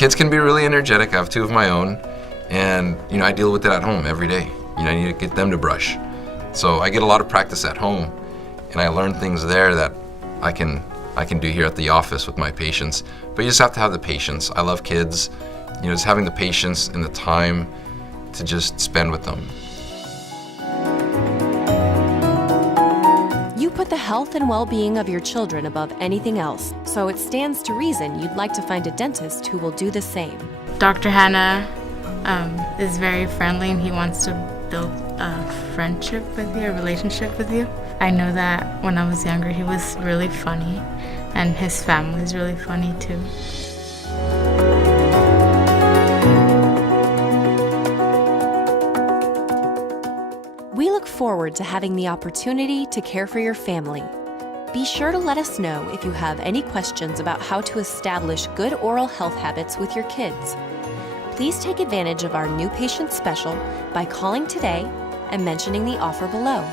Kids can be really energetic. I have two of my own, and I deal with it at home every day. I need to get them to brush. So I get a lot of practice at home, and I learn things there that I can do here at the office with my patients. But you just have to have the patience. I love kids, just having the patience and the time to just spend with them. You put the health and well-being of your children above anything else, so it stands to reason you'd like to find a dentist who will do the same. Dr. Hanna is very friendly, and he wants to build a friendship with you, a relationship with you. I know that when I was younger, he was really funny, and his family is really funny too. We look forward to having the opportunity to care for your family. Be sure to let us know if you have any questions about how to establish good oral health habits with your kids. Please take advantage of our new patient special by calling today and mentioning the offer below.